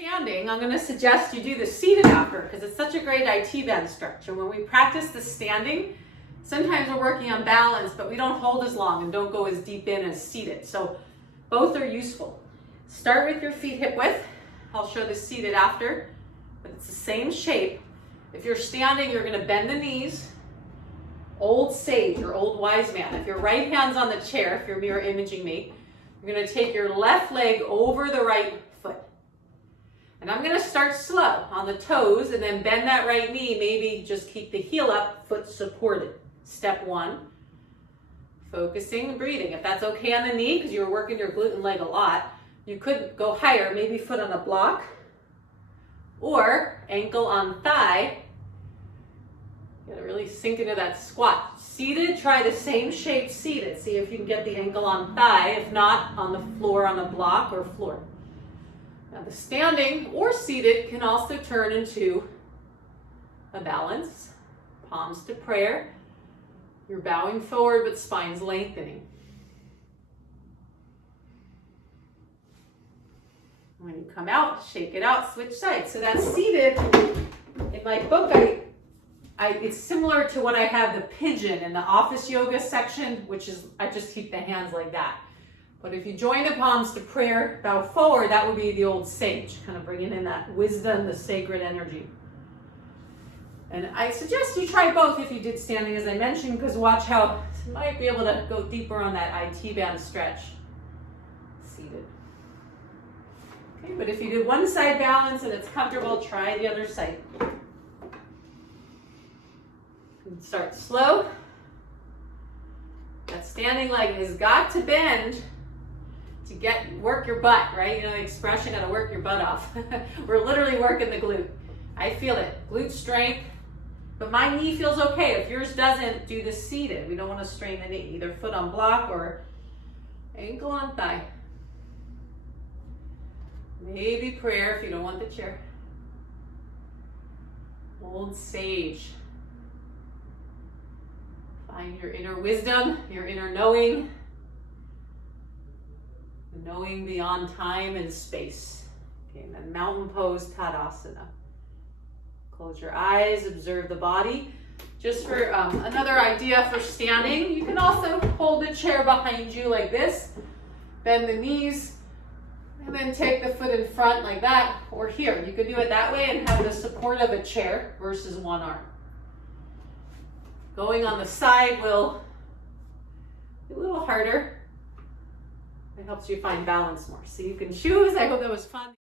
standing, I'm going to suggest you do the seated after because it's such a great IT band stretch. And when we practice the standing, sometimes we're working on balance, but we don't hold as long and don't go as deep in as seated. So both are useful. Start with your feet hip width. I'll show the seated after, but it's the same shape. If you're standing, you're going to bend the knees. Old sage or old wise man. If your right hand's on the chair, if you're mirror imaging me, you're going to take your left leg over the right foot. And I'm going to start slow on the toes and then bend that right knee. Maybe just keep the heel up, foot supported. Step one. Focusing and breathing. If that's okay on the knee, because you were working your glute and leg a lot, you could go higher, maybe foot on a block or ankle on thigh. You gotta really sink into that squat. Seated, try the same shape seated. See if you can get the ankle on thigh. If not, on the floor on a block or floor. Now the standing or seated can also turn into a balance. Palms to prayer. You're bowing forward, but spine's lengthening. When you come out, shake it out, switch sides. So that's seated. In my book, it's similar to what I have the pigeon in the office yoga section, which is, I just keep the hands like that. But if you join the palms to prayer, bow forward, that would be the old sage, kind of bringing in that wisdom, the sacred energy. And I suggest you try both if you did standing, as I mentioned, because watch how you might be able to go deeper on that IT band stretch. Seated. Okay, but if you did one side balance and it's comfortable, try the other side. Start slow. That standing leg has got to bend to work your butt, right? You know the expression, gotta work your butt off. We're literally working the glute. I feel it, glute strength, but my knee feels okay. If yours doesn't, do the seated. We don't want to strain the knee, either foot on block or ankle on thigh. Maybe prayer if you don't want the chair. Old sage. Find your inner wisdom, your inner knowing. Knowing beyond time and space. Okay, and then mountain pose, Kapotasana. Close your eyes, observe the body. Just for another idea for standing, you can also hold the chair behind you like this. Bend the knees, and then take the foot in front like that, or here. You could do it that way and have the support of a chair versus one arm. Going on the side will be a little harder. It helps you find balance more. So you can choose. I hope that was fun.